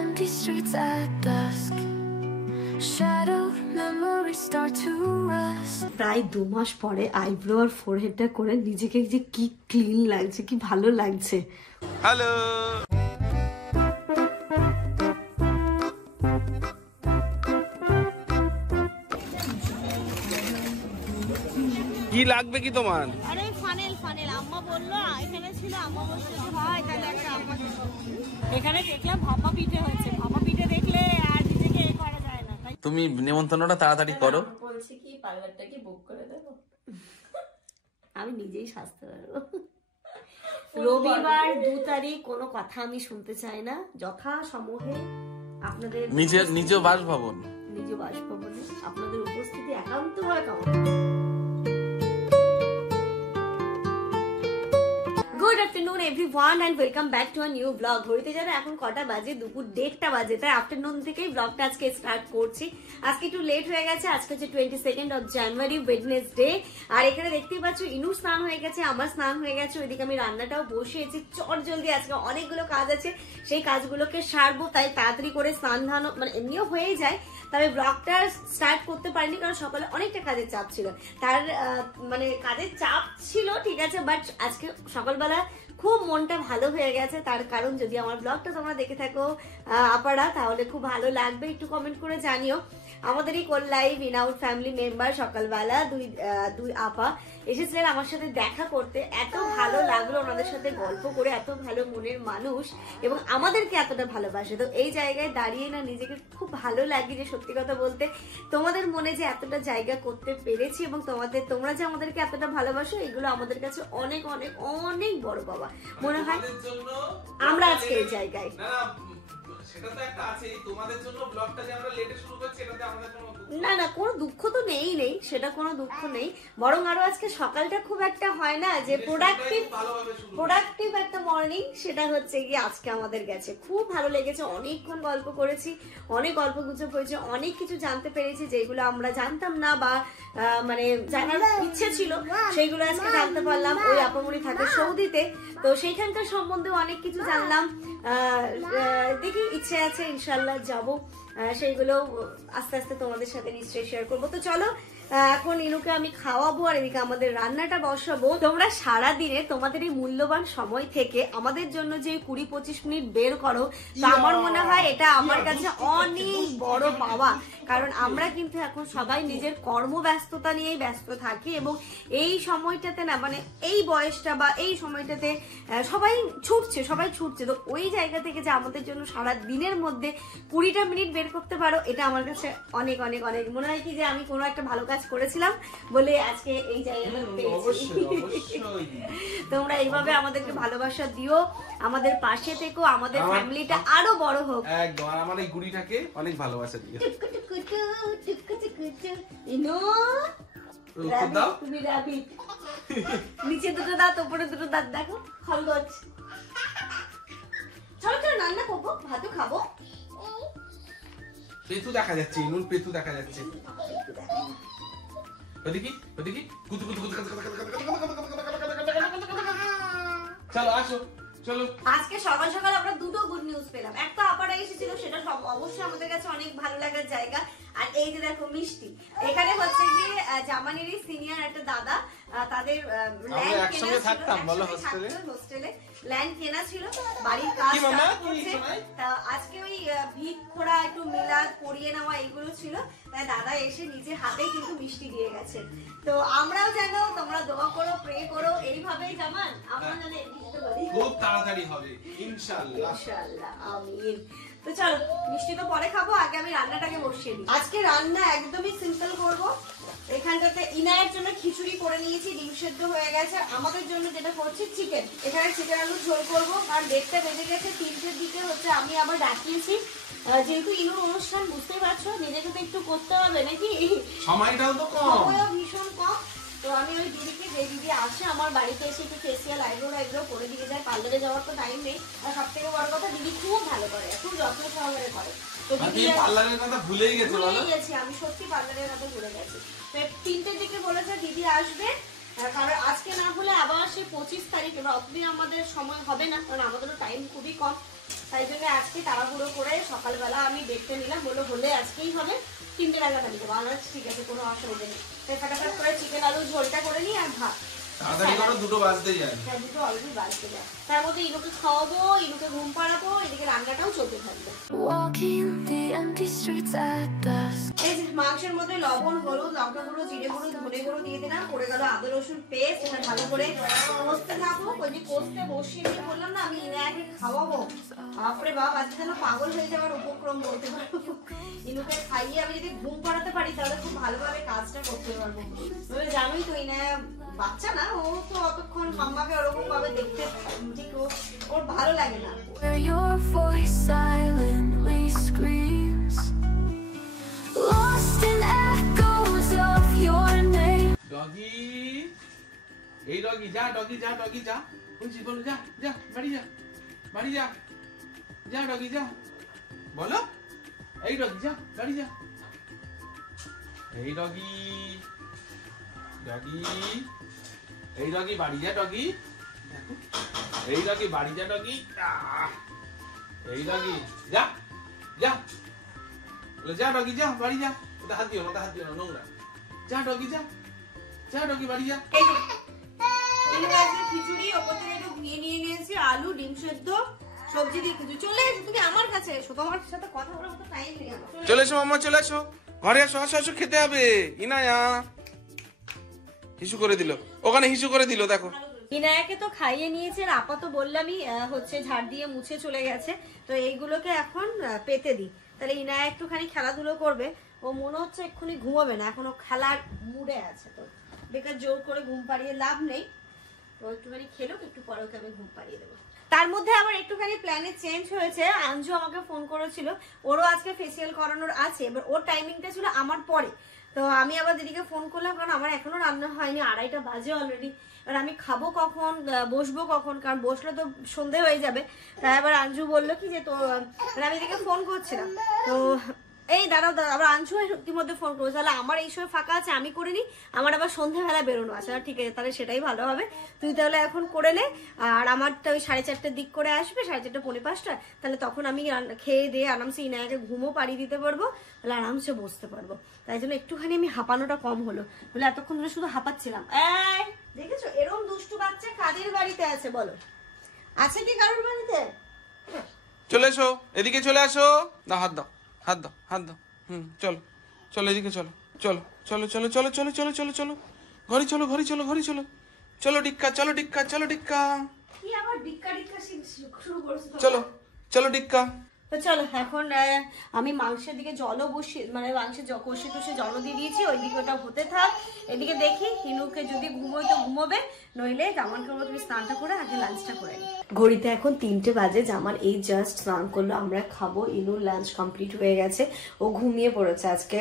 empty streets at dusk. Shadow memories start to rust. প্রায় 2 মাস পরে eyebrow আর ফোরহেডটা করে নিজেকে যে কি ক্লিন লাগছে, কি ভালো লাগছে। হ্যালো, কি লাগবে কি তোমার? আরে ফানেল ফানেল আম্মা বললো এখানে ছিল, আম্মা বলছে যে হয় তাহলে একটা আম্মা এখানে দেখলাম ভাপা পিঠে হয়েছে, ভাপা পিঠে দেখলে আর নিজেকে এ করা যায় না। তুমি নিমন্ত্রণটা তাড়াতাড়ি করো। বলছি কি পার্লারটা কি বুক করে দেবো? আমি নিজেই সাজতে পারবো। রবিবার 2 তারিখ কোনো কথা আমি শুনতে চাই না। যথা সমূহে আপনাদের নিজ বাসভবন, নিজ বাসভবনে আপনাদের উপস্থিতি একান্তভাবে কামনা। Good afternoon everyone and welcome back to a new blog. ঘড়িতে যারা এখন কটা বাজে, দুপুর 1:30 বাজে, তাই আফটারনুন থেকেই ব্লগটা আজকে স্টার্ট করছি। আজকে একটু লেট হয়ে গেছে, আজকে হচ্ছে 22 জানুয়ারি ওয়েডনেসডে। আর এখানে দেখতেই পাচ্ছ ইনুর স্নান হয়ে গেছে, আমার স্নান হয়ে গেছে, ওইদিকে আমি রান্নাটাও বসিয়েছি। চট জলদি আজকে অনেকগুলো কাজ আছে, সেই কাজগুলোকে সারবো, তাই তাড়াতাড়ি করে স্নান ধান মানে এমনিও হয়ে যায়, তবে ব্লগটা স্টার্ট করতে পারিনি কারণ সকালে অনেকটা কাজের চাপ ছিল। তার মানে কাজের চাপ ছিল ঠিক আছে, বাট আজকে সকালবেলা খুব মনটা ভালো হয়ে গেছে। তার কারণ যদি আমার ব্লগটা তোমরা দেখে থাকো আপারা, তাহলে খুব ভালো লাগবে, একটু কমেন্ট করে জানিও। আমাদের এই কোল live in out family member সকালবেলা দুই আপা এসেছিলেন আমার সাথে দেখা করতে। এত ভালো লাগলো ওনাদের সাথে গল্প করে, এত ভালো মনের মানুষ এবং আমাদেরকে এতটা ভালোবাসে। তো এই জায়গায় দাঁড়িয়ে না নিজেকে খুব ভালো লাগে, যে সত্যি কথা বলতে তোমাদের মনে যে এতটা জায়গা করতে পেরেছি এবং তোমরা যে আমাদেরকে এতটা ভালোবাসো, এগুলো আমাদের কাছে অনেক অনেক অনেক বড় পাওয়া। মনে হয় আমরা আজকে এই জায়গায় না না কোনো দুঃখ তো নেই, সেটা কোনো দুঃখ নেই, বরং আরো আজকে সকালটা খুব একটা হয় না যে প্রোডাক্টিভ একটা মর্নিং, সেটা হচ্ছে গিয়ে আজকে আমাদের গেছে। খুব ভালো লেগেছে, অনেকক্ষণ গল্প করেছি, অনেক গল্প গুজব হয়েছে, অনেক কিছু জানতে পেরেছি যেগুলো আমরা জানতাম না বা মানে জানার ইচ্ছে ছিল, সেইগুলো আজকে জানতে পারলাম। ওই আপামনি থাকে সৌদিতে, তো সেইখানকার সম্বন্ধে অনেক কিছু জানলাম। দেখি ইচ্ছে আছে ইনশাল্লাহ যাবো, সেইগুলো আস্তে আস্তে তোমাদের সাথে নিশ্চয়ই শেয়ার করবো। তো চলো এখন ইনুকে আমি খাওয়াবো আর এদিকে আমাদের রান্নাটা বসাবো। তোমরা সারা দিনে তোমাদের এই মূল্যবান সময় থেকে আমাদের জন্য যে 20-25 মিনিট বের করো, তো আমার মনে হয় এটা আমার কাছে অনেক বড় পাওয়া। কারণ আমরা কিন্তু এখন সবাই নিজের কর্মব্যস্ততা নিয়েই ব্যস্ত থাকি এবং এই সময়টাতে না মানে এই বয়সটা বা এই সময়টাতে সবাই ছুটছে। তো ওই জায়গা থেকে যে আমাদের জন্য সারা দিনের মধ্যে 20টা মিনিট বের করতে পারো, এটা আমার কাছে অনেক অনেক অনেক মনে হয় কি যে আমি কোনো একটা ভালো কাজ করেছিলাম বলে আজকে এই জায়গাটা পেয়েছি। তোমরা এইভাবে আমাদেরকে ভালোবাসা দিও, আমাদের পাশে থেকো, আমাদের ফ্যামিলিটা আরো বড় হোক। একদম, আর আমার এই গুড়িটাকে অনেক ভালোবাসা দিও। নিচে দুটো দাঁত, উপরে দুটো দাঁত, দেখো খলগজ। চলো চলো রান্না করবো, ভাতও খাবো। পেতু দেখা যাচ্ছে, ইনুর পেতু দেখা যাচ্ছে। ওদিকে কুতু চলো আসো চলো। আজকে সকাল সকাল আমরা দুটো গুড নিউজ পেলাম। একটা আপারা এসেছিল, সেটা অবশ্যই আমাদের কাছে অনেক ভালো লাগার জায়গা। আর এই যে দেখো মিষ্টি, এখানে হচ্ছে কি জামানেরই সিনিয়র একটা দাদা, তাদের হোস্টেলে ল্যান্ড কেনা ছিল, বাড়ির কাজ করছে। আজকে ওই ভিত খোড়া একটু মিলাদ পরিয়ে নেওয়া এগুলো ছিল, তাই দাদা এসে নিজে হাতেই কিন্তু মিষ্টি দিয়ে গেছেন। তো আমরাও যেন তোমরা দোয়া করো, প্রে করো এইভাবেই, জামান আমরা যেন খুব তাড়াতাড়ি হবে ইনশাআল্লাহ। আমিন। তো চলো মিষ্টি তো পরে খাবো, আগে আমি রান্নাটাকে বসিয়ে দিই। আজকে রান্না একদমই সিম্পল করবো। এখানটাতে ইনায়ের জন্য খিচুড়ি করে নিয়েছি, ডিম সেদ্ধ হয়ে গেছে। আমাদের জন্য যেটা করছি চিকেন, এখানে চিকেন আলু ঝোল করবো। আর 1টা বেজে গেছে, 3টের দিকে হচ্ছে আমি আবার ডাকিয়েছি, যেহেতু ইনুর অনুষ্ঠান বুঝতেই পারছো, নিজেকে তো একটু করতে হবে নাকি, সময়টাও তো কম, সময়ও ভীষণ কম। তো আমি ওই দিদিকে, যে দিদি আসে আমার বাড়িতে এসে একটু ফেসিয়াল আইব্রো করে দিয়ে যায়, পার্লারে যাওয়ার তো টাইম নেই। আর সব থেকে বড় কথা, দিদি খুব ভালো করে, খুব যত্ন সহকারে করে। তো দিদি পার্লারের কথা ভুলেই গেছি, আমি সত্যি পার্লারের কথা ভুলে গেছি। 3টের দিকে বলেছে দিদি আসবে, কারণ আজকে না হলে আবার সেই 25 তারিখ, এবার অতদিন আমাদের সময় হবে না, কারণ আমাদেরও টাইম খুবই কম। তাই জন্য আজকে আজকে তাড়াহুড়ো করে সকালবেলা আমি দেখতে নিলাম, বললো হলে আজকেই হবে, 3টে নাগাদ আমি দেবো। আমার ঠিক আছে, কোনো অসুবিধা নেই। ফাটাফাট করে চিকেন আলু ঝোলটা করে নিই আর ভাত। তাড়াতাড়ি করো, 2টো বাজতে যায়। হ্যাঁ, 2টো অলরেডি বাজতে যায়। তার মধ্যে ইনুকে খাওয়াবো, ইনুকে ঘুম পাড়াবো, এদিকে রান্নাটাও চলতে থাকবে। Walking the empty streets at dusk. এই যে মাংসের মধ্যে লবণ, হলুদ, লঙ্কা গুঁড়ো, জিরে গুঁড়ো, ধনে গুঁড়ো দিয়ে দিলাম, পড়ে গেল আদা রসুন পেস্ট। এটা ভালো করে কষতে থাকবো। ওই যে কষতে বসিয়ে দিয়ে বললাম না আমি ইনাকে খাওয়াবো, বাপরে বাপ আজকে যেন পাগল হয়ে যাওয়ার উপক্রম বলতে পারবো। ইনুকে খাইয়ে আমি যদি ঘুম পাড়াতে পারি তাহলে খুব ভালোভাবে কাজটা করতে পারবো। তবে জানোই তো ইনা বাচ্চা না, ও তো অতক্ষণ মাম্মাকে ওরকম ভাবে দেখতে ঠিক ওর ভালো লাগে না। Where your voice silently screams, lost in echoes of your name. Doggy, এই ডগি যা, ডগি যা, ডগি যা, বলছি বলো, যা যা, বাড়ি যা, বাড়ি যা, যা ডগি যা, বলো, এই ডগি যা, বাড়ি যা, এই ডগি, ডগি, এই ডগি বাড়ি যা, ডগি, দেখো, এই ডগি বাড়ি যা, ডগি, এই ডগি যা, যা, বলে যা ডগি যা, বাড়ি যা, ওটা হাত দিও না, ওটা হাত দিও না, নোংরা, যা ডগি যা, যা ডগি বাড়ি যা। এই যে, ইনু আজকে খিচুড়ি, ওপর থেকে একটু ঘি নিয়ে নিয়েছি, আলু, ডিম সেদ্ধ, সবজি দিয়ে খিচুড়ি। চলে এসো, তুমি আমার কাছে এসো, তোমার সাথে কথা বলার মতো টাইম নেই আমার। চলে এসো মাম্মা, চলে এসো ঘরে, আসো আসো আসো, খেতে হবে। ইনায়া হিসু করে দিল, ওখানে হিসু করে দিল, দেখো। ইনায়াকে তো খাইয়ে নিয়েছে, আর আপা তো বললামই হচ্ছে ঝাড় দিয়ে মুছে চলে গেছে। তো এইগুলোকে এখন পেতে দিই, তাহলে ইনায়া একটুখানি খেলাধুলো করবে। ও মনে হচ্ছে এক্ষুনি ঘুমাবে না, এখনো খেলার মুডে আছে। তো বেকার জোর করে ঘুম পাড়িয়ে লাভ নেই, ও একটুখানি খেলুক, একটু পরে ওকে আমি ঘুম পাড়িয়ে দেবো। তার মধ্যে আবার একটুখানি প্ল্যানে চেঞ্জ হয়েছে। আঞ্জু আমাকে ফোন করেছিল, ওরও আজকে ফেসিয়াল করানোর আছে, এবার ওর টাইমিংটা ছিল আমার পরে। তো আমি আবার দিদিকে ফোন করলাম, কারণ আমার এখনো রান্না হয়নি, 2:30টা বাজে অলরেডি। এবার আমি খাবো কখন, বসবো কখন, কারণ বসলে তো সন্ধে হয়ে যাবে। তাই আবার আঞ্জু বললো কি যে তো আমি দিদিকে ফোন করছিলাম, তো এই দাঁড়াও দাঁড়াও, আবার আঞ্জু ইতিমধ্যে ফোন করছে, তাহলে আমার এই সময় ফাঁকা আছে, আমি করে নিই, আমার আবার সন্ধ্যেবেলা বেরোনো আছে। ঠিক আছে, তাহলে সেটাই ভালো হবে, তুই তাহলে এখন করে নে। আর আমারটা ওই 4:30টার দিক করে আসবে, 4:30, 4:45, তাহলে তখন আমি খেয়ে দিয়ে আরামসে ইনায়াকে ঘুমও পাড়িয়ে দিতে পারবো, তাহলে আরামসে বসতে পারবো। তাই জন্য একটুখানি আমি হাঁপানোটা কম হলো, বলে এতক্ষণ ধরে শুধু হাঁপাচ্ছিলাম। এই দেখেছো, এরকম দুষ্টু বাচ্চা কাদের বাড়িতে আছে বলো? আছে কি কারোর বাড়িতে? চলে এসো, এদিকে চলে আসো, দাও হাত দাও, হাত দাও, হাত দাও, চলো চলো, এদিকে চলো, চলো চলো চলো চলো চলো চলো চলো চলো, ঘরে চলো, ঘরে চলো, ঘরে চলো, চলো ডিক্কা, চলো ডিক্কা, চলো ডিক্কা, কি আবার ডিক্কা ডিক্কা শুরু করেছো? চলো চলো ডিক্কা। তো চলো এখন আমি মাংসের দিকে জলও বসিয়ে, মানে মাংসের কষে টষে জলও দিয়ে দিয়েছি, ওইদিকে ওটা হতে থাক। এদিকে দেখি হিনুকে যদি ঘুমোই তো ঘুমোবে, নইলে জামানকে বলবো তুমি স্নানটা করে আগে লাঞ্চটা করে নি। ঘড়িতে এখন 3টে বাজে, জামান এই জাস্ট স্নান করলো, আমরা খাবো। ইনুর লাঞ্চ কমপ্লিট হয়ে গেছে, ও ঘুমিয়ে পড়েছে আজকে।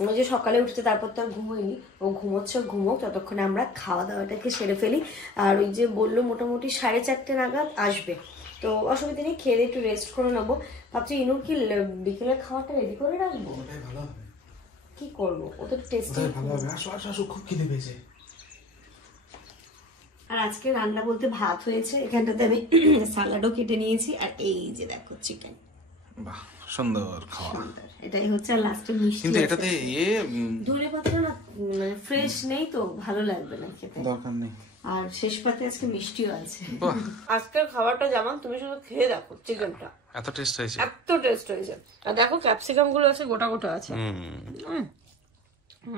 ও যে সকালে উঠছে তারপর তো আর ঘুমোয়নি, ও ঘুমোচ্ছে, ঘুমোক, ততক্ষণে আমরা খাওয়া দাওয়াটাকে সেরে ফেলি। আর ওই যে বললো মোটামুটি 4:30 নাগাদ আসবে, তো অসুবিধা নেই, খেয়ে একটু রেস্ট করে নেবো। ভাবছি ইনুর কি বিকেলের খাওয়াটা রেডি করে রাখবো, কি করবো, ও তো টেস্টি। আসো আসো আসো, খুব খিদে পেয়েছে। আর আজকে রান্না বলতে ভাত হয়েছে, এখানটাতে আমি সালাডও কেটে নিয়েছি, আর এই যে দেখো চিকেন, বাহ সুন্দর খাওয়া। এটাই হচ্ছে, আর লাস্টে মিষ্টি। কিন্তু এটাতে ধনে পাতা না ফ্রেশ নেই তো ভালো লাগবে না খেতে, দরকার নেই। আর শেষ পাতে আজকে মিষ্টিও আছে। আজকের খাবারটা যেমন তুমি শুধু খেয়ে দেখো, চিকেনটা এত টেস্ট হয়েছে, এত টেস্ট হয়েছে। আর দেখো ক্যাপসিকাম গুলো আছে গোটা গোটা আছে,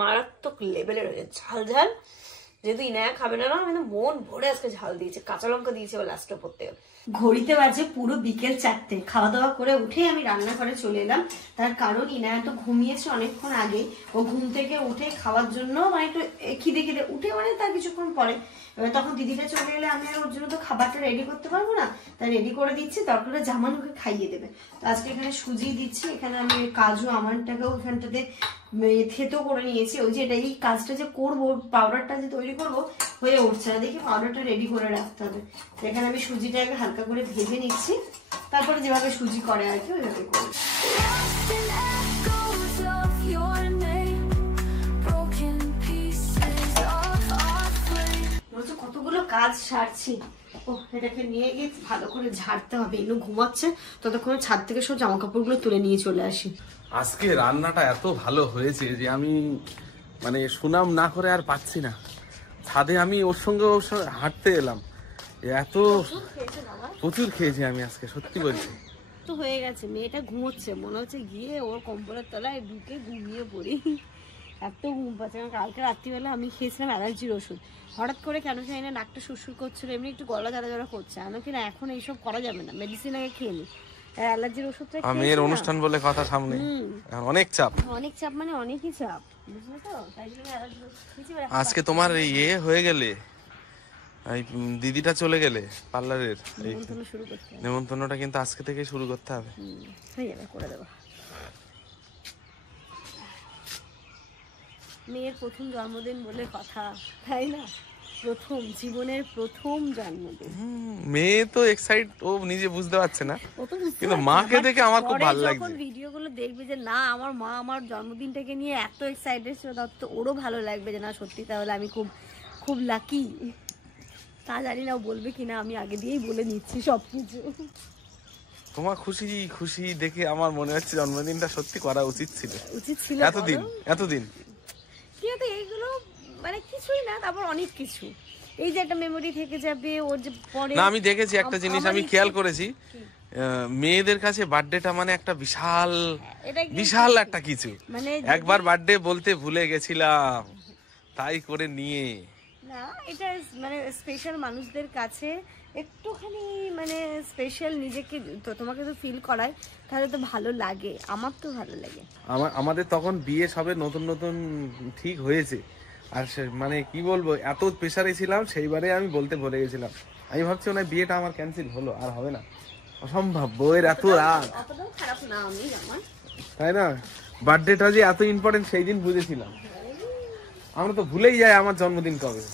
মারাত্মক লেভেলের হয়েছে, ঝাল ঝাল। যেহেতু ইনায়া খাবে না, আমি মন ভরে আজকে ঝাল দিয়েছে, কাঁচা লঙ্কা দিয়েছে লাস্টে পড়তে। ঘড়িতে বাজে পুরো বিকেল 4টে। খাওয়া দাওয়া করে উঠে আমি রান্নাঘরে চলে এলাম, তার কারণ ইনায়া তো ঘুমিয়েছে অনেকক্ষণ আগে। ও ঘুম থেকে উঠে খাওয়ার জন্য মানে একটু খিদে খিদে উঠে, মানে তার কিছুক্ষণ পরে তখন দিদিটা চলে এলে আমি আর ওর জন্য তো খাবারটা রেডি করতে পারবো না, তাই রেডি করে দিচ্ছি, তারপরে জামান ওকে খাইয়ে দেবে। তো আজকে এখানে সুজি দিচ্ছি, এখানে আমি কাজু আমন্ডটাকেও এখানটাতে থেতো করে নিয়েছি। ওই যে এটা এই কাজটা যে করবো, পাউডারটা যে তৈরি করবো হয়ে উঠছে না, দেখি পাউডারটা রেডি করে রাখতে হবে। এখানে আমি সুজিটাকে হালকা করে ভেজে নিচ্ছি, তারপরে যেভাবে সুজি করে আর কি ওইভাবে করি। Lost in echoes of your name, broken pieces of our flame. বলছো কত কতগুলো কাজ সারছি। ও এটাকে নিয়ে গিয়ে ভালো করে ঝাড়তে হবে। ইনু ঘুমাচ্ছে, ততক্ষণ ছাদ থেকে সব জামা কাপড়গুলো তুলে নিয়ে চলে আসি। আজকে রান্নাটা এত ভালো হয়েছে যে আমি মানে সুনাম না করে আর পাচ্ছি না। ছাদে আমি ওর সঙ্গে হাঁটতে এলাম, এত প্রচুর খেয়েছি আমি আজকে, সত্যি বলছি। তো হয়ে গেছে, মেয়েটা ঘুমোচ্ছে, মনে হচ্ছে গিয়ে ওর কম্বলের তলায় ঢুকে ঘুমিয়ে পড়ি। এত ঘুম পাচ্ছে। কালকে রাত্রিবেলা আমি খেয়েছিলাম অ্যালার্জির ওষুধ, হঠাৎ করে কেন জানি না নাকটা সুরসুর করছিল, এমনি একটু গলা জ্বালা করছে। আমি কিনা এখন এইসব করা যাবে না, মেডিসিন আগে খেয়ে নি। অ্যালার্জির ওষুধটা মেয়ের অনুষ্ঠান বলে কথা সামনে, অনেক চাপ। অনেক চাপ মানে অনেকই চাপ, বুঝলে তো, তাই জন্য অ্যালার্জির ওষুধ খেয়েছি। আজকে তোমার ইয়ে হয়ে গেলে, এই দিদিটা চলে গেলে পার্লারের নেমন্তন্নটা কিন্তু আজকে থেকে শুরু করতে হবে। হয়ে যাবে, করে দেবো। মেয়ের প্রথম জন্মদিন বলে কথা, তাই না? প্রথম জীবনের প্রথম জন্মদিন। মেয়ে তো এক্সাইট, ও নিজে বুঝতে পারছে না, কিন্তু মাকে দেখে আমার খুব ভালো লাগছে। যখন ভিডিওগুলো দেখবে যে না আমার মা আমার জন্মদিনটাকে নিয়ে এত এক্সাইটেড ছিল, তো ওরও ভালো লাগবে যে না সত্যি তাহলে আমি খুব খুব লাকি। তা জানি না ও বলবে কিনা, আমি আগে দিয়েই বলে নিচ্ছি সবকিছু। তোমার খুশি খুশি দেখে আমার মনে হচ্ছে জন্মদিনটা সত্যি করা উচিত ছিল। এতদিন কিন্তু এইগুলো মানে কিছুই না, তারপর অনেক কিছু, এই যে একটা মেমোরি থেকে যাবে ওর যে পরে। না আমি দেখেছি একটা জিনিস, আমি খেয়াল করেছি, মেয়েদের কাছে বার্থডেটা মানে একটা বিশাল বিশাল একটা কিছু। মানে একবার বার্থডে বলতে ভুলে গেছিলাম, তাই করে নিয়ে না, এটা মানে স্পেশাল মানুষদের কাছে একটুখানি মানে স্পেশাল নিজেকে তো তোমাকে তো ফিল করায়, তাহলে তো ভালো লাগে। আমার তো ভালো লাগে। আমাদের তখন বিয়ে সবে নতুন নতুন ঠিক হয়েছে, আর মানে কি বলবো, এত প্রেসারে ছিলাম, সেইবারে আমি বলতে ভুলে গেছিলাম। আমি ভাবছি না বিয়েটা আমার ক্যান্সেল হলো, আর হবে না, অসম্ভব। বইয়ের এত রাগ, খারাপ না আমি আমার, তাই না? বার্থডেটা যে এত ইম্পর্টেন্ট সেই দিন বুঝেছিলাম। আমরা তো ভুলেই যাই আমার জন্মদিন কবে।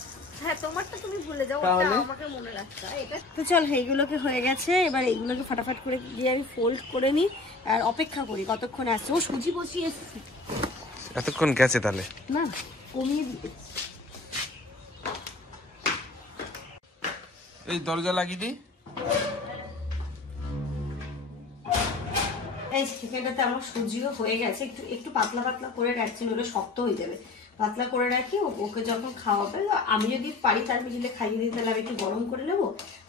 হ্যাঁ তোমারটা তুমি ভুলে যাও, আমাকে মনে রাখতে হয় এটা। তো চল, এইগুলোকে হয়ে গেছে, এবার এইগুলোকে ফটাফট করে দিয়ে আমি ফোল্ড করে নিই আর অপেক্ষা করি কতক্ষণ আসছে। ও সুজি বসিয়ে এসেছি, এতক্ষণ গেছে তাহলে না কমিয়ে দিতে। এই দরজা লাগিয়ে দিই। এই চিকেনটাতে আমার সুজিও হয়ে গেছে, একটু একটু পাতলা পাতলা করে রাখছি, নইলে শক্ত হয়ে যাবে। পাতলা করে রাখি, ওকে যখন খাওয়াবে, আমি যদি পারি তার মিডিলে খাইয়ে দিই, তাহলে আমি একটু গরম করে নেবো,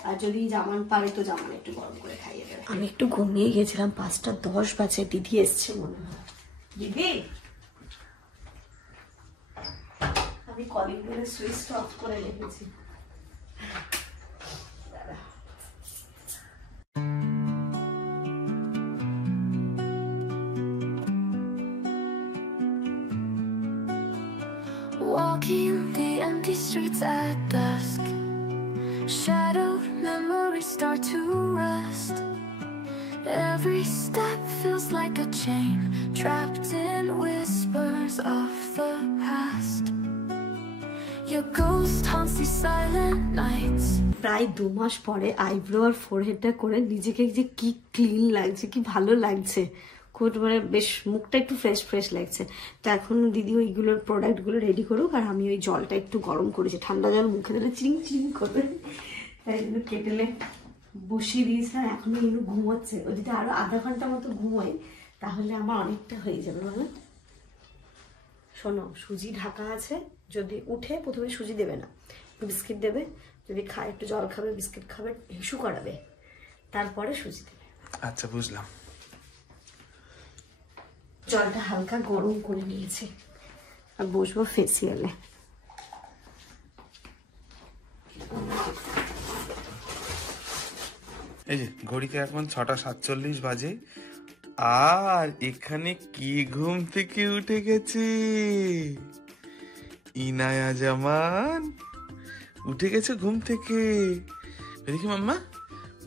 আর যদি জামান পারি তো জামান একটু গরম করে খাইয়ে দেবে। আমি একটু ঘুমিয়ে গেছিলাম, 5:10 বাজে, দিদি এসছে মনে হয়। দিদি, আমি কলিং বেলের সুইচটা অফ করে রেখেছি। Walking the empty streets at dusk, shadowed memories start to rust. Every step feels like a chain, trapped in whispers of the past. Your ghost haunts these silent nights. প্রায় 2 মাস পরে eyebrow আর ফোরহেডটা করে নিজেকে যে কি clean লাগছে, কি ভালো লাগছে, খুব মানে বেশ মুখটা একটু ফ্রেশ ফ্রেশ লাগছে। তো এখন দিদি ওইগুলোর প্রোডাক্টগুলো রেডি করুক, আর আমি ওই জলটা একটু গরম করেছি, ঠান্ডা জল মুখে দিলে চিং চিং করবে, তাই জন্য কেটেলে বসিয়ে দিয়েছিলাম। এখনো এগুলো ঘুমোচ্ছে, ও যদি আরো আধা ঘন্টা মতো ঘুমোয় তাহলে আমার অনেকটা হয়ে যাবে। মানে শোনো, সুজি ঢাকা আছে, যদি উঠে প্রথমে সুজি দেবে না, বিস্কিট দেবে, যদি খায় একটু জল খাবে, বিস্কিট খাবে, হিসু করাবে, তারপরে সুজি দেবে। আচ্ছা বুঝলাম। জলটা হালকা গরম করে নিয়েছি, আর বসবো ফেসিয়ালে। এই যে ঘড়িতে এখন 6:47 বাজে, আর এখানে কি ঘুম থেকে উঠে গেছে ইনায়া জামান, উঠে গেছে ঘুম থেকে। দেখি মাম্মা,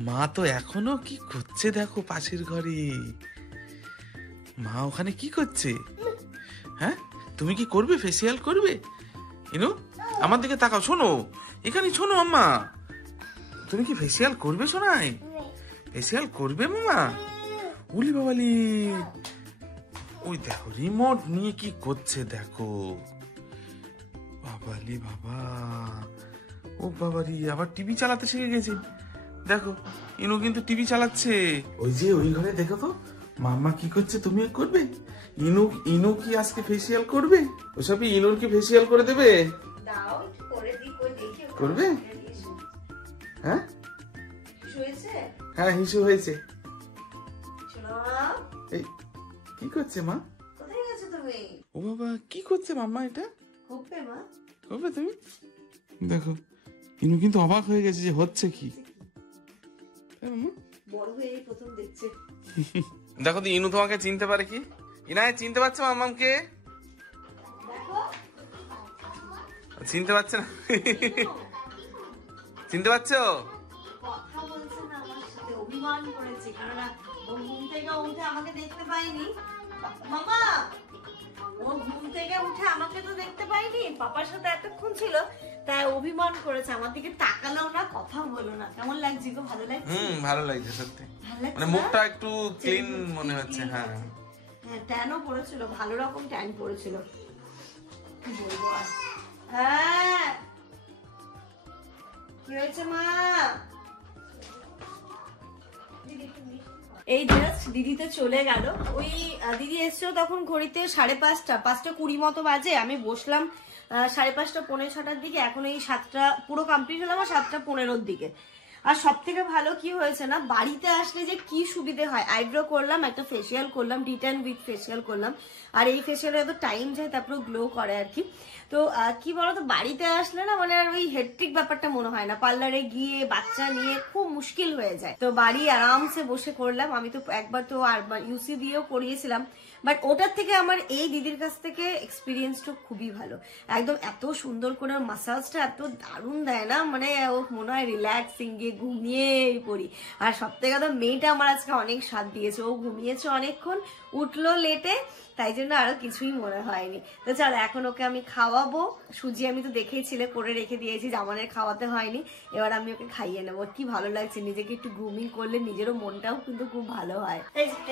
মা তো এখনো কি করছে দেখো পাশের ঘরে। মা ওখানে কি করছে? হ্যাঁ, তুমি কি করবে? ফেসিয়াল করবে? ইনু আমার দিকে তাকাও, শোনো এখানে, শোনো আম্মা, তুমি কি ফেসিয়াল করবে? শোনাই, ফেসিয়াল করবে মামা? উলি বাবালি, ওই দেখো রিমোট নিয়ে কি করছে দেখো, বাবালি বাবা, ও বাবা রে, আবার টিভি চালাতে শিখে গেছে। দেখো ইনু কিন্তু টিভি চালাচ্ছে। ওই যে ওই ঘরে দেখো তো মাম্মা কি করছে, তুমিও করবে? ইনু কি আজকে ফেসিয়াল করবে? ওসবই ইনুর কি ফেসিয়াল করে দেবে? দাও একটু করে দিই, কই দেখি করবে? হ্যাঁ হয়েছে। হ্যাঁ হিসু হয়েছে। শোনো, এই কি করছে মা? কোথায় গেছো তুমি? ও বাবা কি করছে মাম্মা এটা? হবে মা? করবে তুমি? দেখো ইনু কিন্তু অবাক হয়ে গেছে যে হচ্ছে কি। বড় হয়ে প্রথম দেখছে। দেখো তো ইনু তোমাকে চিনতে পারে কি? ইনায় চিনতে পারছো মাম্মামকে? দেখো চিনতে পারছে না? চিনতে পারছো? কথা বলছে না আমার সাথে, অভিমান করেছে, কারণ ও ঘুম থেকে উঠে আমাকে দেখতে পাইনি। মামা ও ঘুম থেকে উঠে আমাকে তো দেখতে পাইনি, পাপার সাথে এতক্ষণ ছিল, তাই অভিমান করেছে, আমার দিকে তাকালো না, কথাও বলো না। কেমন লাগছে গো? ভালো লাগছে? ভালো লাগছে সত্যি, ভালো লাগছে মানে না? মুখটা একটু ক্লিন মনে হচ্ছে। হ্যাঁ হ্যাঁ, ট্যানও পড়েছিল, ভালো রকম ট্যান পড়েছিল। কি বলবো আর। হ্যাঁ কি হয়েছে মা? এই জাস্ট দিদি তো চলে গেল। ওই দিদি এসছো তখন ঘড়িতে 5:30, 5:20 মতো বাজে। আমি বসলাম 5:30, 5:45 দিকে। এখন এই 7টা পুরো কমপ্লিট হলাম, 7:15 দিকে। আর সব থেকে ভালো কি হয়েছে না, বাড়িতে আসলে যে কি সুবিধে হয়, আইব্রো করলাম, একটা ফেসিয়াল করলাম, ডিটেন উইথ ফেসিয়াল করলাম। আর এই ফেসিয়ালে এত টাইম যায়, তারপরে গ্লো করে আর কি। তো কি বলতো, বাড়িতে আসলে না মানে আর ওই হেট্রিক ব্যাপারটা মনে হয় না। পার্লারে গিয়ে বাচ্চা নিয়ে খুব মুশকিল হয়ে যায়। তো বাড়ি আরামসে বসে করলাম। আমি তো একবার তো আর ইউসি দিয়েও করিয়েছিলাম, বাট ওটার থেকে আমার এই দিদির কাছ থেকে এক্সপিরিয়েন্সটা খুবই ভালো। একদম এত সুন্দর করে মাসাজটা এত দারুণ দেয় না, মানে ও মনে হয় রিল্যাক্সিং, গিয়ে ঘুমিয়েই পড়ি। আর সব থেকে তো মেয়েটা আমার আজকে অনেক সাথ দিয়েছে, ও ঘুমিয়েছে অনেকক্ষণ, উঠলো লেটে, তাই জন্য আরো কিছুই মনে হয়নি। তো চলো এখন ওকে আমি খাওয়াবো। সুজি আমি তো দেখেইছিলে করে রেখে দিয়েছি, জামানের খাওয়াতে হয়নি, এবার আমি ওকে খাইয়ে নেবো। কি ভালো লাগছে, নিজেকে একটু গ্রুমিং করলে নিজেরও মনটাও কিন্তু খুব ভালো হয়।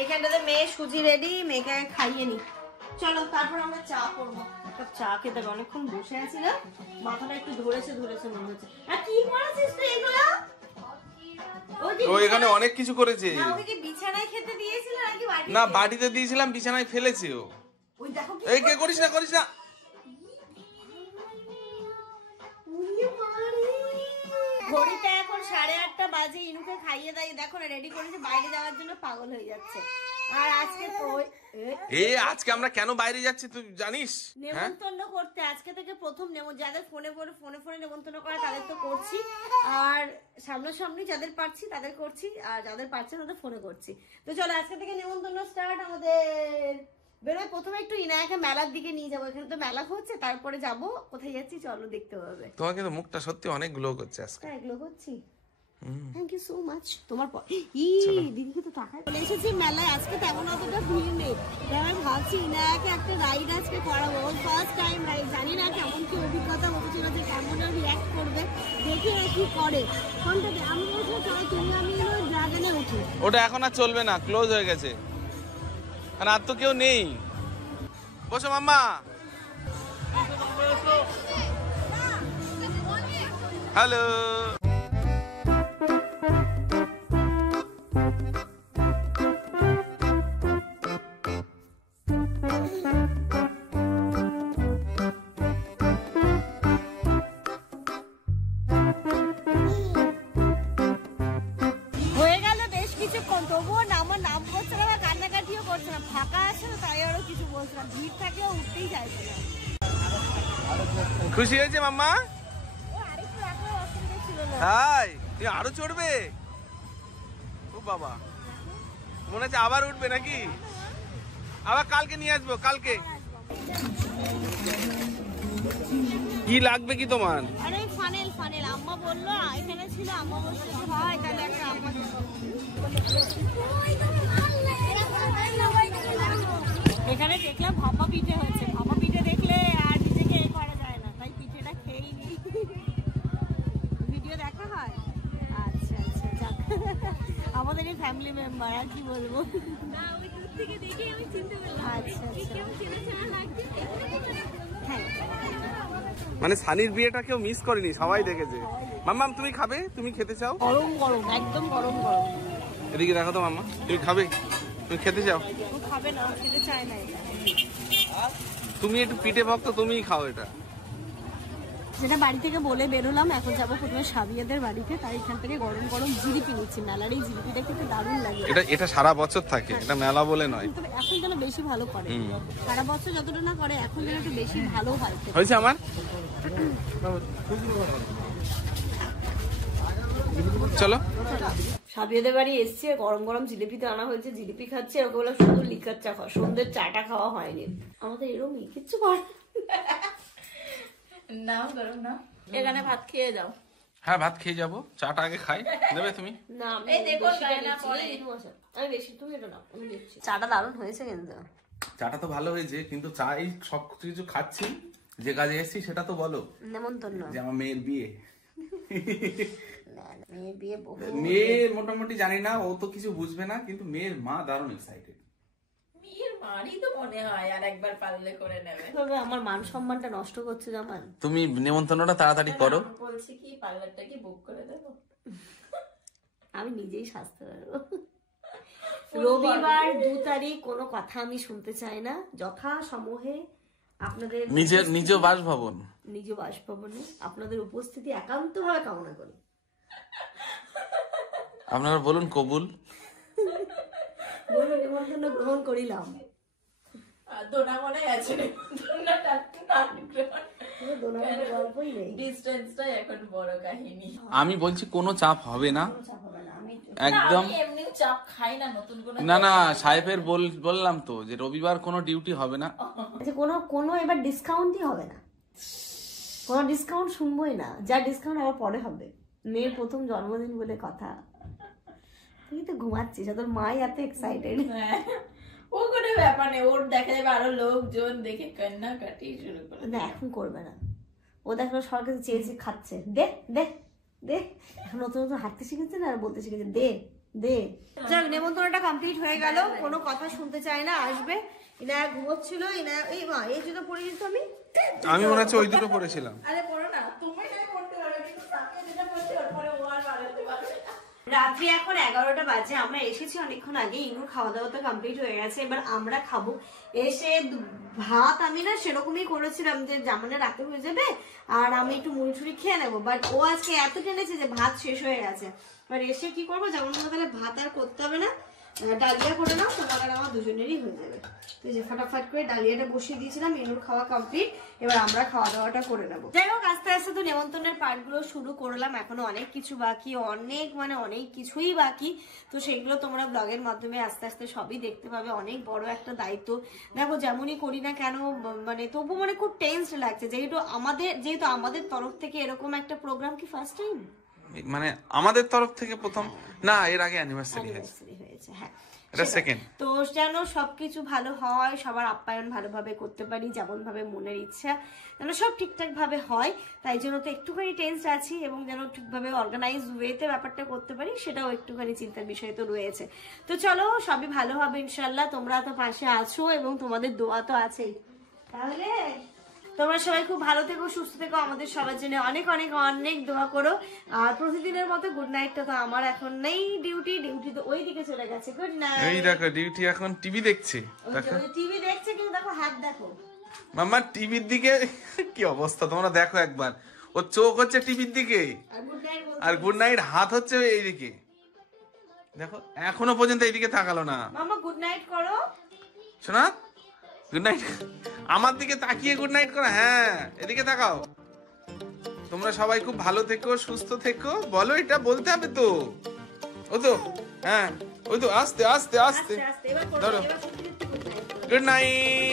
এইখানটাতে মেয়ে সুজি রেডি, মেয়েকে খাইয়ে নি। চলো তারপর আমরা চা করবো। একটা চা খেতে অনেকক্ষণ বসে আছি না, মাথাটা একটু ধরেছে মনে হচ্ছে। আর কি করেছিস তুই এগুলো? ও এখানে অনেক কিছু করেছে। না ওকে কি বিছানায় খেতে দিয়েছিল নাকি বাড়িতে? না বাড়িতে দিয়েছিলাম, বিছানায় ফেলেছে ও। ওই দেখো কি, এই কে করিস না করিস না। ঘড়িতে এখন 8:30 বাজে, ইনুকে খাইয়ে দাইয়ে দেখো না রেডি করেছে, বাইরে যাওয়ার জন্য পাগল হয়ে যাচ্ছে। আর আজকে তো আজকে আমরা কেন বাইরে যাচ্ছি তুই জানিস? নেমন্তন্ন করতে, আজকে থেকে প্রথম যাদের ফোনে নেমন্তন্ন করা তাদের তো করছি, আর সামনাসামনি যাদের পারছি তাদের করছি, আর যাদের পারছে তাদের ফোনে করছি। তো চলো আজকে থেকে নেমন্তন্ন স্টার্ট আমাদের। বেরোয় প্রথমে একটু ইনায়াকে মেলার দিকে নিয়ে যাবো, এখানে তো মেলা হচ্ছে, তারপরে যাবো। কোথায় যাচ্ছি চলো দেখতে হবে। তোমার কিন্তু মুখটা সত্যি অনেক গ্লো করছে আজকে। এগুলো করছি, থ্যাংক ইউ সো মাচ। তোমার দিদিকে তো টাকায় চলে এসেছি মেলায়, আজকে তেমন অতটা ভিড় নেই। আমি ভাবছি ইনায়াকে একটা রাইড আজকে করাবো, ওর ফার্স্ট টাইম রাইড, জানি না কেমন কি অভিজ্ঞতা হচ্ছিল, যে কেমন রিয়াক্ট করবে, দেখে ও কি করে। কোনটাতে আমি বলছি চলো তুমি আমি ড্রাগনে উঠি। ওটা এখন আর চলবে না, ক্লোজ হয়ে গেছে, আর আর তো কেউ নেই। বসো মাম্মা। হ্যালো। হয়ে গেল বেশ কিছুক্ষণ, তবুও আমার নাম করছে না, কান্নাকাটিও করছে না, ফাঁকা আছে না, তাই আরো কিছু বলছে না, ভিড় থাকলেও উঠতেই চাইছে না। খুশি হয়েছে মাম্মা? আরেকটু রাখলে অসুবিধা ছিল না। হাই তুই আরো চড়বে? ও বাবা, মনে হচ্ছে আবার উঠবে নাকি? আবার কালকে নিয়ে আসবো, কালকে। কি লাগবে কি তোমার? আরে ফানেল আম্মা বললো এখানে ছিল, আম্মা বলছে হয় তাহলে একটা আম্মা। এখানে দেখলাম ভাপা পিঠে হচ্ছে, ভাপা পিঠে দেখলে আর নিজেকে এ করা যায় না, তাই পিঠেটা খেয়েই নি। ভিডিও দেখা হয়? আচ্ছা যাক, আমাদের এই ফ্যামিলি মেম্বার, আর কি বলবো। আচ্ছা মানে সানির বিয়েটা কেউ মিস করেনি, সবাই দেখেছে। মাম্মাম তুমি খাবে? তুমি খেতে চাও? গরম গরম, একদম গরম গরম। এদিকে দেখো তো মাম্মা, তুমি খাবে? তুমি খেতে চাও? ও খাবে না, ও খেতে চায় না এটা। তুমি একটু পিঠে ভক্ত, তুমিই খাও এটা। যেটা বাড়ি থেকে বলে বেরোলাম, এখন যাবো প্রথমে সাবিয়াদের বাড়িতে, তাই এখান থেকে গরম গরম জিলিপি নিচ্ছি। মেলার এই জিলিপিটা কিন্তু দারুণ লাগে। এটা সারা বছর থাকে, এটা মেলা বলে নয়। কিন্তু এখন যেন বেশি ভালো করে, সারা বছর যতটা না করে এখন যেন একটু বেশি ভালো হয়। হয়েছে আমার। চলো সাবিয়াদের বাড়ি এসছি, গরম গরম জিলিপিতে আনা হয়েছে, জিলিপি খাচ্ছে। ওকে বলে শুধু লিকার চা খাওয়া, সন্ধ্যের চাটা খাওয়া হয়নি। আমাদের এরকমই কিচ্ছু কর নাও গরম নাও, এখানে ভাত খেয়ে যাও। হ্যাঁ ভাত খেয়ে যাবো, চাটা আগে খাই। নেবে তুমি? না এই দেখো গায়না পরে। আমি বেশি, তুমি এটা নাও, আমি দিচ্ছি। চাটা দারুণ হয়েছে কিন্তু। চাটা তো ভালো হয়েছে, কিন্তু চা এই সব কিছু খাচ্ছি, যে কাজে এসেছি সেটা তো বলো। নেমন্তন্ন, যে আমার মেয়ের বিয়ে। মেয়ের বিয়ে বহু। মেয়ের মোটামুটি জানি না, ও তো কিছু বুঝবে না, কিন্তু মেয়ের মা দারুণ এক্সাইটেড। মেয়ের মারই তো মনে হয় আর একবার পারলে করে নেবে। তবে আমার মান সম্মানটা নষ্ট করছে জামান। তুমি নেমন্তন্নটা তাড়াতাড়ি করো। আমি বলছি কি পার্লারটা কি বুক করে দেবো? আমি নিজেই সাজতে পারবো। রবিবার 2 তারিখ কোনো কথা আমি শুনতে চাই না। যথা সমূহে আপনাদের নিজ বাসভবন, নিজ বাসভবনে আপনাদের উপস্থিতি একান্তভাবে কামনা করি। আপনারা বলুন কবুল। বলুন নিমন্ত্রণ গ্রহণ করিলাম। দোনা মনে আছে, দোনাটা গল্পই নেই। ডিস্টেন্সটাই এখন বড় কাহিনী। আমি বলছি কোনো চাপ হবে না, আমি একদম। আমি এমনি চাপ খাই না, নতুন কোনো না সাহেবের বললাম তো যে রবিবার কোনো ডিউটি হবে না। আচ্ছা, কোনো এবার ডিসকাউন্টই হবে না, কোনো ডিসকাউন্ট শুনবোই না। যা ডিসকাউন্ট আবার পরে হবে। মেয়ের প্রথম জন্মদিন বলে কথা। তুই তো ঘুমাচ্ছিস, তোর মাই এত এক্সাইটেড। ও কোনো ব্যাপার নেই, ওর দেখা যাবে আরো লোকজন দেখে কান্নাকাটি শুরু করে। না এখন করবে না, ও দেখো সরকার চেয়েছে খাচ্ছে। দে দে দে, এখন নতুন নতুন হাঁটতে শিখেছে না, আর বলতে শিখেছে দে দে। যাক, নেমন্তন্নটা কমপ্লিট হয়ে গেল। কোনো কথা শুনতে চায় না, আসবে। ইনায়া ঘুমোচ্ছিল, ইনায়া এই মা এই জুতো পরে কিন্তু আমি মনে হচ্ছে ওই দুটো পড়েছিলাম। আরে পড়ো না, তুমি না পড়তে পারো, কিন্তু তাকে যেটা পড়তে ওর পরে ও আর বাড়াতে পারবে না। রাত্রি এখন 11টা বাজে। আমরা এসেছি অনেকক্ষণ আগে, ইনুর খাওয়া দাওয়া তো কমপ্লিট হয়ে গেছে। এবার আমরা খাবো। এসে ভাত আমি না সেরকমই করেছিলাম যে জামানে রাতে হয়ে যাবে আর আমি একটু মুড়ি টুড়ি খেয়ে নেবো, বাট ও আজকে এত টেনেছে যে ভাত শেষ হয়ে গেছে। এবার এসে কি করবো, যেমন তাহলে ভাত আর করতে হবে না, ডালিয়া করে নাও, তোমার আর আমার দুজনেরই হয়ে যাবে। তো যে ফটাফট করে ডালিয়াটা বসিয়ে দিয়েছিলাম, ইনুর খাওয়া কমপ্লিট। এবার আমরা খাওয়া দাওয়াটা করে নেবো। যাই হোক, আস্তে আস্তে তো নেমন্তন্নের পার্টগুলো শুরু করলাম। এখনো অনেক কিছু বাকি, অনেক কিছুই বাকি। তো সেগুলো তোমরা ব্লগের মাধ্যমে আস্তে আস্তে সবই দেখতে পাবে। অনেক বড় একটা দায়িত্ব। দেখো যেমনই করি না কেন, মানে তবু মানে খুব টেনসড লাগছে, যেহেতু আমাদের তরফ থেকে এরকম একটা প্রোগ্রাম কি ফার্স্ট টাইম, মানে আমাদের তরফ থেকে প্রথম না, এর আগে অ্যানিভার্সারি হয়েছে। হ্যাঁ, এটা সেকেন্ড। তো যেন সবকিছু ভালো হয়, সবার আপ্যায়ন ভালোভাবে করতে পারি, যেমন ভাবে মনের ইচ্ছা, যেন সব ঠিকঠাক ভাবে হয়। তাই জন্য তো একটুখানি টেন্স আছি, এবং যেন ঠিকভাবে অর্গানাইজ ওয়েতে ব্যাপারটা করতে পারি, সেটাও একটুখানি চিন্তার বিষয় তো রয়েছে। তো চলো, সবই ভালো হবে ইনশাল্লাহ। তোমরা তো পাশে আছো এবং তোমাদের দোয়া তো আছেই। তাহলে তোমরা সবাই খুব ভালো থেকো, সুস্থ থেকো, আমাদের সবার জন্য অনেক অনেক অনেক দোয়া করো। আর প্রতিদিনের মতো গুড নাইটটা তো আমার এখন নেই, ডিউটি তো ওই দিকে চলে গেছে। Good night. এই দেখো ডিউটি এখন টিভি দেখছে, দেখো টিভি দেখছে, কিন্তু দেখো হাত দেখো মাম্মা টিভির দিকে কি অবস্থা তোমরা দেখো একবার। ও চোখ হচ্ছে টিভির দিকে, আর গুড নাইট হাত হচ্ছে এইদিকে। দেখো এখনো পর্যন্ত এইদিকে তাকালো না। মামা গুড নাইট করো। শোনা, গুড নাইট। আমার দিকে তাকিয়ে গুড নাইট করো। হ্যাঁ, এদিকে তাকাও। তোমরা সবাই খুব ভালো থেকো, সুস্থ থেকো। বলো, এটা বলতে হবে তো। ও তো হ্যাঁ, ওই তো আস্তে আস্তে আস্তে ধরো। Good night.